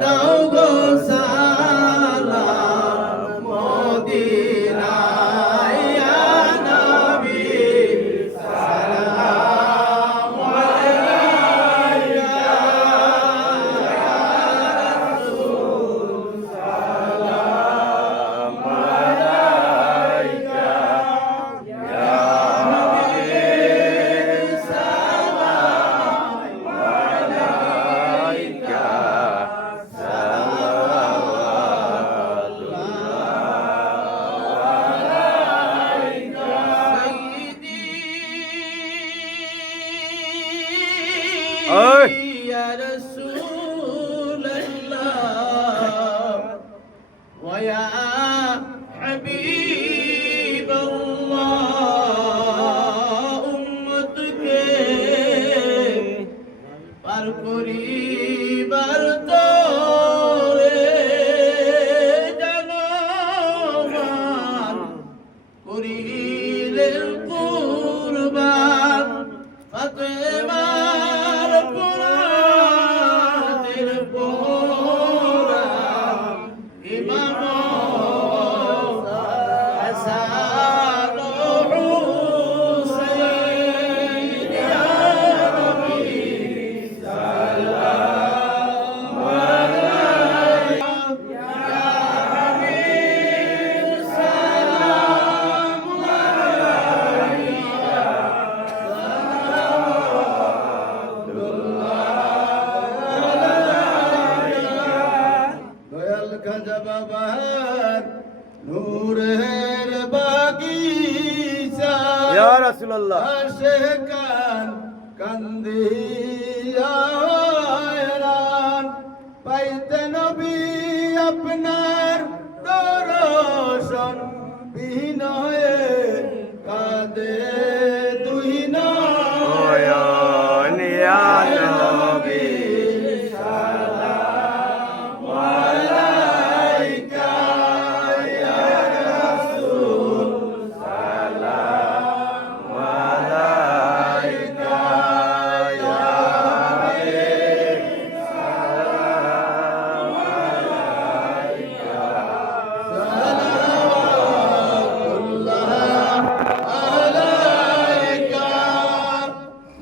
দাও গো সালাম মদিনায় ইয়া নবী সালাম আলাইকা ইয়া রাসূল সালাম আলাইকা ইয়া নবী সালাম আলাইকা يا رسول الله ويا حبيب الله أمتك باركوري بارتوري جنومان كوري للقربان فاطمة নূরের বাগিচা ইয়া রাসূলুল্লাহ আশিকান কান্দিয়া হয়রান পাইতে নবী আপনার দর্শন বিনয়ে কাঁদে দুই নয়ন ইয়া নবী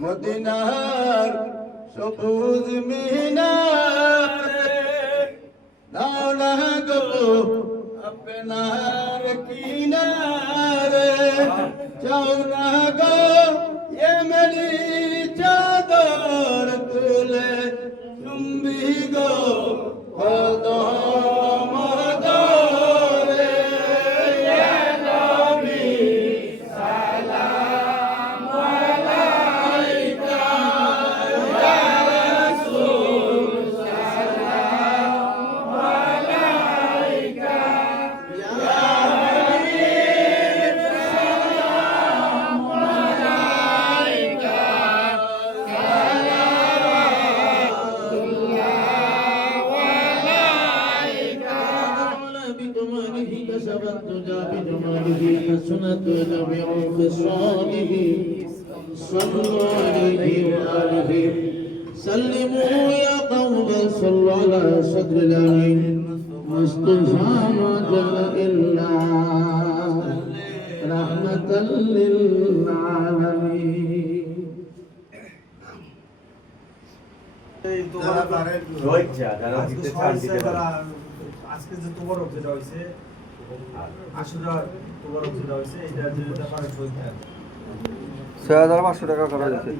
মদিনার সবুজ মিনারে নাও না গো আপনার কিনারে যাও না গো এমনি চাদর তুলে চুম্বি গো কদম ধরে ইয়া নবী সালাম আলাইকা ইয়া রাসূল সালাম আলাইকা ইয়া হাবিব সালাম আলাইকা كسبت تجابي جماله حسنت جميع خصاله صلوا عليه وآله سلموا يا قوم صلوا على صدر الأمين مصطفى ما جاء إلا رحمة للعالمين আজকে যে তোবরক যেটা হইছে আশুরা তোবরক যেটা হইছে এটা যে ব্যাপারে শহীদ ৬৫০০ টাকা করা যাচ্ছে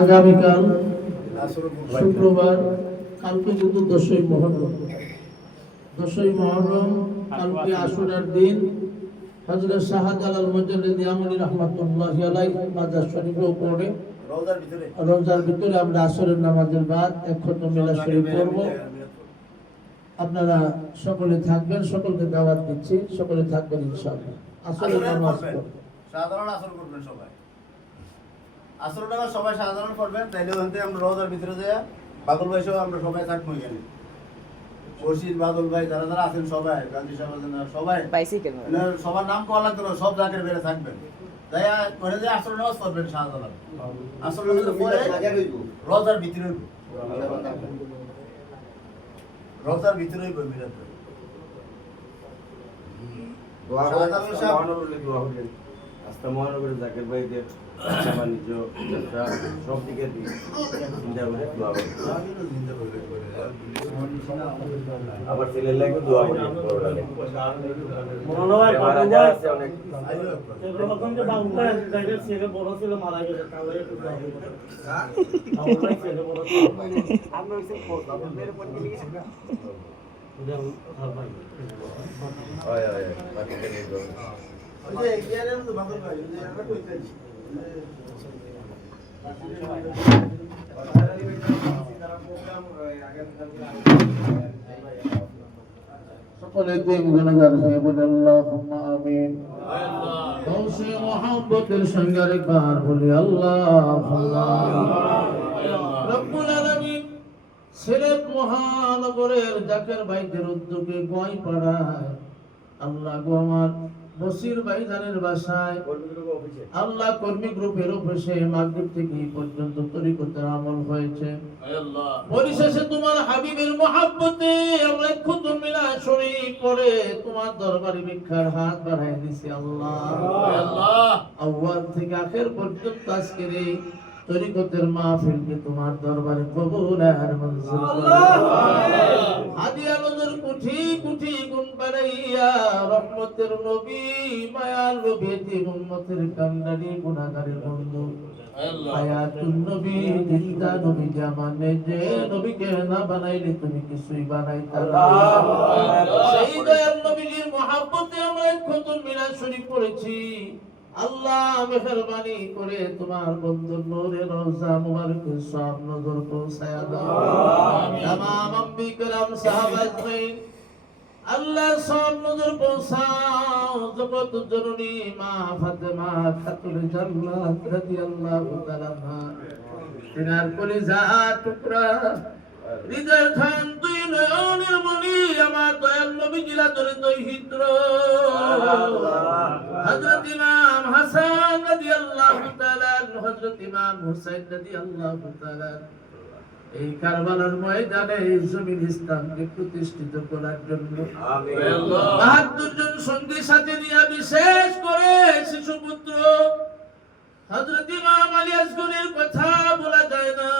আগামীকাল শুক্রবার কালকে কিন্তু 10ই মুহররম কালকে আশুরার দিন হযরত শাহজালাল মুজাদ্দিদ ইয়ামানি রাহমাতুল্লাহি আলাইহি মাজার শরীফেও পড়ে রোজার ভিতরে আমরা আসরের নামাজের বাদ এক খতম মিলাদ শরীফ পড়ব। আপনারা সকলে থাকবেন, সকলকে দাওয়াত দিচ্ছি, সকলে থাকবেন ইনশাআল্লাহ। আসরের নামাজ সাধারণ আসর করবেন সবাই, আসরের নামাজ সবাই সাধারণ করবেন, তাইলে ওখান থেকে আমরা রোজার ভিতরে যাই বাদল ভাই সহ আমরা সবাই থাকবো এখানে। বশির বাদল ভাই যারা যারা আছেন সবাই গান্ধী সাহেব সবাই বাইসাইকেল সবার নাম করা লাগতো না, সব জায়গায় বেড়ে থাকবেন তাই করে যে আসর নামাজ পড়বেন শাহজালাল আসর নামাজের পরে রোজার ভিতরে হইব রোজার ভিতরে হইব মিলাদ শাহজালাল সাহেব আস্থা মহানগরের জাকির ভাইকে বাণিজ্য ব্যবসা সব দিকে দিয়ে চিন্তা করে দোয়া করবে। আবার ছেলের লাগে দোয়া করে মারা যা আছে অনেক হয় হয় বাকিটা নিয়ে যাবে। ওই যে ইয়ারের মতো বাদল ভাই ওই যে আমরা কইতে সকলে দিন গুণগান হয়ে বলে আল্লাহুম্মা আমিন। গৌসে মোহাম্মতের সঙ্গে আরেকবার বলি আল্লাহ রব্বুল আলামিন সিলেট মহানগরের জাকের ভাইদের উদ্যোগে গোয়াইপাড়ায় আল্লাহ গো আমার বসির ভাইজানের বাসায় আল্লাহ কর্মী গ্রুপের অফিসে মাগরিব থেকে এই পর্যন্ত তরিকতের আমল হয়েছে। পরিশেষে তোমার হাবিবের মহাব্বতে আমরা খুতুম মিলাদ শরীফ পড়ে তোমার দরবারে ভিক্ষার হাত বাড়ায় দিছি আল্লাহ। আউয়াল থেকে আখের পর্যন্ত আজকের এই তরিকতের মাহফিলকে তোমার দরবারে কবুল আর মঞ্জুর করো। হাদিয়া নজর কুঠি কুঠি গুণ বাড়াইয়া রহমতের নবী মায়ার নবী এতিম উম্মতের কান্ডারি গুনাহগারের বন্ধু হায়াতুন নবী জিন্দা নবী জামানে যে নবীকে না বানাইলে তুমি কিছুই বানাইতা না। সেই দয়াল নবীর মহব্বতে আমরা খুতুম মিলাদ শরীফ পড়েছি। আল্লাহ মেহেরবানি করে তোমার বন্ধুর নূরে রওজা মুবারকের সব নজর পৌঁছায়া দাও। তামাম আম্বি کرام সাহাবা আজমাইন আল্লাহ সব নজর পৌঁছাও। জগত জননী মা ফাতেমা খাতুন জান্নাত রাদিয়াল্লাহু তাআলা আনহা তিনার কলিজা টুকরা হৃদয় খান দুই নয়নের মনি আমার দয়াল নবী জিলা ধরে দহিত্র হযরত ইমাম হাসান রাদিয়াল্লাহু তাআলা হযরত ইমাম হুসাইন রাদিয়াল্লাহু তাআলা এই কারবালার ময়দানে এই জমিন ইসলামকে প্রতিষ্ঠিত করার জন্য আমিন। 72 জন সঙ্গী সাথে নিয়ে বিশেষ করে শিশুপুত্র হযরত ইমাম আলী আসগরের কথা বলা যায় না।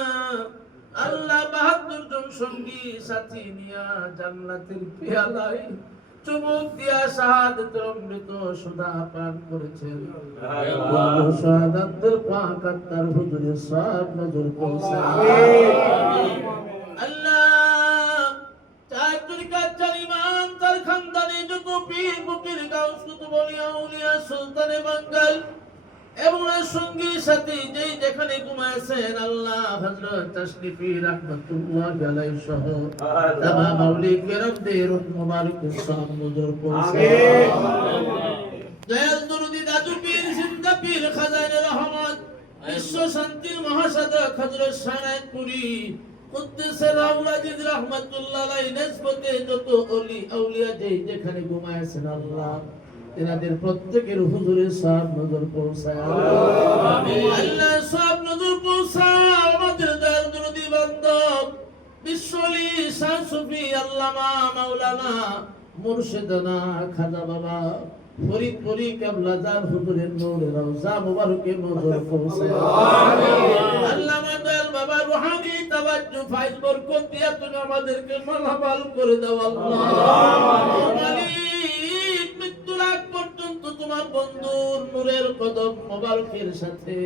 আল্লাহ 72 জন সঙ্গী সাথী নিয়ে জান্নাতের পেয়ালায় চুমুক দিয়া শাহাদাতের অমৃত সুধা পান করেছেন। আল্লাহ শাহাদাতের পাক আত্মার হুজুরে সব নজর পৌঁছায়। আল্লাহ চার তরিকার চার ইমাম তার খানদানে যত পীর ফকির গাউস কুতুব আউলিয়া আউলিয়া সুলতানে বাঙ্গাল এবং সঙ্গী সাথী যেই যেখানে ঘুমাইছেন আল্লাহ হযরত তাশরিফি রাহমাতুল্লাহি আলাইহি সহ তামাম আউলিয়া কেরামদের মুবারকের সব নজর পৌঁছায়। দয়াল দরুদি দাদু পীর জিন্দা পীর খাজানে রহমত বিশ্ব শান্তির মহাসাধক হযরত শানায়তপুরী কুদ্দুসের আউলাদিদ রাহমাতুল্লাহ আলাইহি নিসবতে যত ওলি আউলিয়া যেই যেখানে ঘুমাইছেন আল্লাহ তেনাদের প্রত্যেকের হুজুরে সব নজর পৌঁছায়। আমিন। আল্লাহ সব নজর পৌঁছায়। আমাদের দয়াল দরুদি বান্দব বিশ্বলি শাহ সুফি আল্লামা মাওলানা মুর্শিদানা খাজা বাবা ফরিদপুরি কেবলাজার হুজুরের নূরে রওজা মুবারকে নজর পৌঁছায়। আমিন। আল্লামা দয়াল বাবা রুহানি তাওয়াজ্জু ফাইজ বরকত দিয়া তুমি আমাদেরকে মালামাল করে দাও আল্লাহ। আমিন। পর্যন্ত তোমার বন্ধুর নূরের কদম মোবারকের সাথে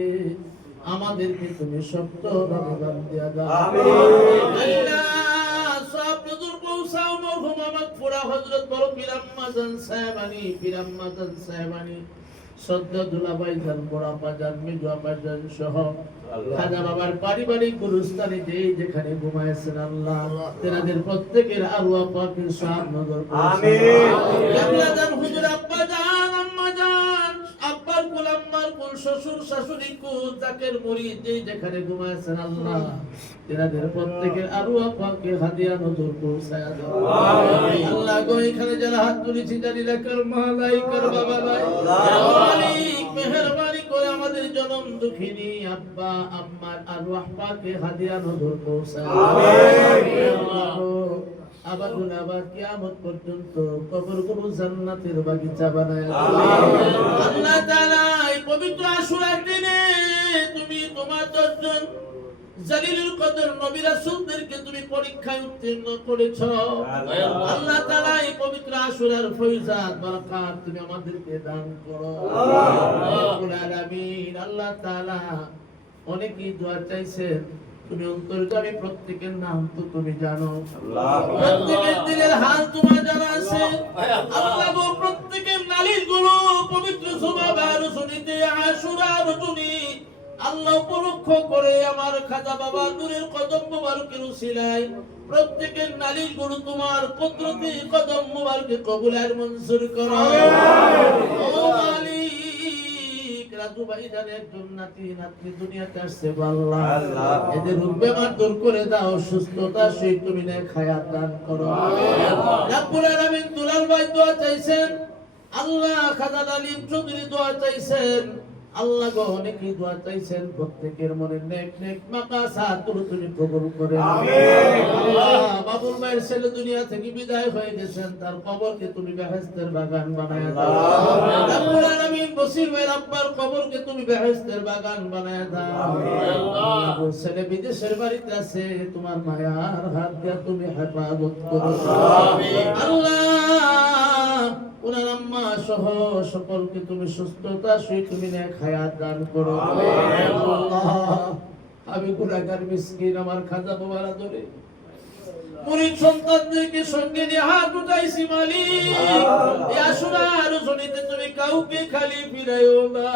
আমাদেরকে তুমি শক্ত রহমান দিয়া দাও। আমিন। আল্লাহ সব নজর পৌঁছাও মরহুম মাগফুরা হযরত বড় পীর আম্মাজান সাহেবানী পীর আম্মাজান সাহেবানী সদ্দা দুলাভাই জান বড়া বাজার মিজুয়া বাজার সহ খাজা বাবার পারিবারিক গুরুস্থানে যেখানে ঘুমাইছেন আল্লাহ তেনাদের প্রত্যেকের আরওয়াহ পাকের সব নজর পৌঁছাও। আমিন। আল্লাহ জান হুজুর আব্বা জান আম্মা জান আব্বার কুল আম্মার কুল আব্দুল শ্বশুর শাশুড়ি কুল জাকের মুরিদ যেই যেখানে ঘুমাইছেন আল্লাহ তেনাদের প্রত্যেকের আরওয়াহ পাকে হাদিয়া নজর পৌঁছায় দাও আল্লাহ গো এখানে যারা হাত তুলেছি জানি না কার মা নাই কার বাবা নাই মালিক মেহেরবানি করে আমাদের জনম দুঃখিনী আব্বা আম্মার আরওয়াহ পাকে হাদিয়া নজর পৌঁছায় আমিন আবাদুল আবাদ কিয়ামত পর্যন্ত কবরগুলো জান্নাতের বাগিচা বানায় আল্লাহ তাআলা এই পবিত্র আশুরার দিনে তুমি তোমার দর্শন জালিলুল কদর নবী রাসূলদেরকে তুমি পরীক্ষায় উত্তীর্ণ করেছো আল্লাহ তাআলা এই পবিত্র আশুরার ফয়জাত বারাকাত তুমি আমাদেরকে দান করো রব্বুল আলামিন আল্লাহ তাআলা অনেকেই দোয়া চাইছেন তুমি অন্তর্যামী প্রত্যেকের নাম তো তুমি জানো প্রত্যেকের দিলের হাল তোমার জানা আছে আল্লাহ গো প্রত্যেকের নালিশ গুলো পবিত্র সুবহান শুনিতে আশুরা রজনী আল্লাহ উপলক্ষ করে আমার খাজা বাবা নূরের কদম মুবারকের উসিলায় প্রত্যেকের নালিশ গুলো তোমার কুদরতি কদম মুবারকে কবুল আর মঞ্জুর করো ও মালিক রাজু ভাই জানের জান্নাতি নাতি দুনিয়াতে আসছে আল্লাহ এদের রোগ বেমার দূর করে দাও সুস্থতা সহিত তুমি নেক হায়াত দান করো রব্বুল আলামিন দুলাল ভাই দোয়া চাইছেন আল্লাহ খাজা আলিম চৌধুরী দোয়া চাইছেন আল্লাহ গো অনেকেই দোয়া চাইছেন প্রত্যেকের মনে নেক নেক মাকাসাত তুমি কবুল করে আমিন আল্লাহ বাবুল ভাইয়ের ছেলে দুনিয়া থেকে বিদায় হয়ে গেছেন তার কবরকে তুমি বেহেশতের বাগান বানায়া দাও রব্বুল আলামিন বসির ভাইয়ের আব্বার কবরকে তুমি বেহেশতের বাগান বানায়া দাও আল্লাহ ছেলে বিদেশের বাড়িতে আছে তোমার মায়ার হাত দিয়ে তুমি হেফাজত করো আমিন আল্লাহ উনার আম্মা সহ সকলকে তুমি সুস্থতা সহিত তুমি নেক হায়াত দান করো আল্লাহ আমি গুনাহগার মিসকিন আমার খাজা বাবার আদরে মুরিদ সন্তানদেরকে সঙ্গে নিয়ে হাত উঠাইছি মালিক এই আশুরার রজনীতে তুমি কাউকে খালি ফিরাইও না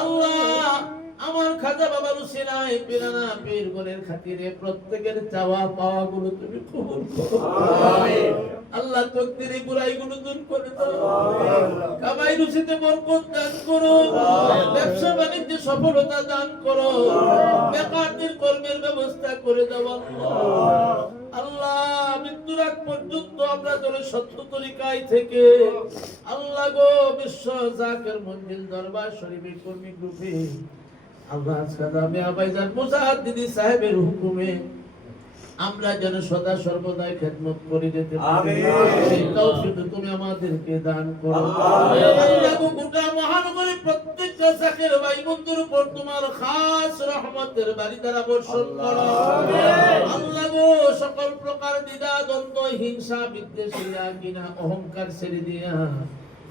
আল্লাহ আমার খাজা বাবার উসিলায় পিরানা পীর বলের খাতিরে প্রত্যেকের চাওয়া পাওয়া গুলো তুমি কবুল করো আমিন আল্লাহ তকদিরে বুরাই গুলো দূর করে দাও কামাই রুজিতে বরকত দান করো ব্যবসা বাণিজ্যে সফলতা দান করো বেকারদের কর্মের ব্যবস্থা করে দাও আল্লাহ মৃত্যুর আগ পর্যন্ত আমরা যেন সত্য তরিকায় থেকে আল্লাহ গো বিশ্ব জাকের মঞ্জিল দরবার শরীফের কর্মী গ্রুপে আল্লাহ সাদামে আবাইজান মুজাহিদ সাহেবের হুকুমে আমরা যেন সদা সর্বদা খেদমত করে যেতে পারি সেই তৌফিক তুমি আমাদেরকে দান করো আল্লাহ গো গোটা মহানগরী প্রত্যেকটা জাকের ভাই বন্ধুর উপর তোমার খাস রহমতের বাড়ি দ্বারা বর্ষণ করো আল্লাহ গো সকল প্রকার দ্বিধা দ্বন্দ্ব হিংসা বিদ্বেষ ঘৃণা অহংকার ছেড়ে দিয়া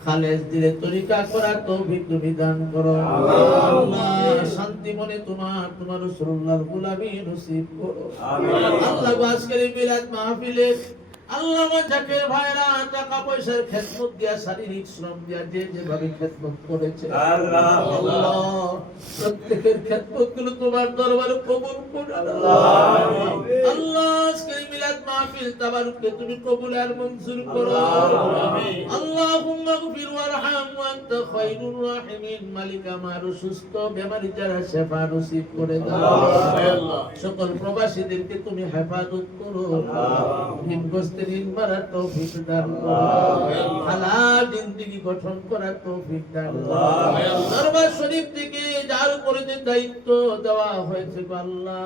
খালেস দিলে তরিকা করার তৌফিক তুমি দান করো আল্লাহ শান্তি মনে তোমার রাসূলুল্লাহর গোলামি নসিব করো আমিন আল্লাহ আজকের এই মিলাদ মাহফিলে আল্লাহ জাকের ভাইরা টাকা পয়সার খেদমত দিয়া শারীরিক শ্রম দিয়া যে যেভাবে খেদমত করেছে আল্লাহ প্রত্যেকের খেদমত গুলো তোমার দরবারে কবুল করো আল্লাহ আজকের মিলাদ মাহফিল তাবারুককে তুমি কবুল আর মঞ্জুর করো আমিন আল্লাহুম্মা গফির ওয়ারহাম ওয়া আনতা খায়রুর রাহিমিন মালিক আমার সুস্থ বেমারি যারা শিফা নসিব করে দাও আল্লাহ সকল প্রবাসীদেরকে তুমি হেফাজত করো আল্লাহ ঋণ মারার তৌফিক দান করো হালাল জিন্দেগি গঠন করার তৌফিক দান করো দরবার শরীফ থেকে যার উপরে যে দায়িত্ব দেওয়া হয়েছে আল্লাহ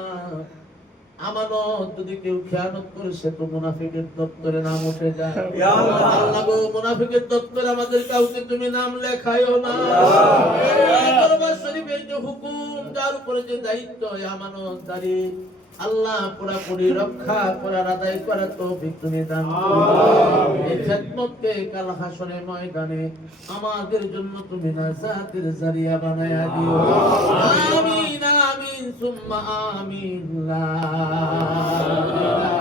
আমানত যদি কেউ খেয়ানত করে সে তো মুনাফিকের দপ্তরে নাম উঠে যায় আল্লাহ গো মুনাফিকের দপ্তরে আমাদের কাউকে তুমি নাম লেখায়ও না দরবার শরীফের যে হুকুম যার উপরে যে দায়িত্ব আমানতদারি আল্লাহ পুরোপুরি রক্ষা করার আদায় করার তৌফিক তুমি দান করো এই খেদমতকে কাল হাসরের ময়দানে আমাদের জন্য তুমি নাজাতের জারিয়া বানায়া দিও আমিন আমিন সুম্মা আমিন লা ইলাহা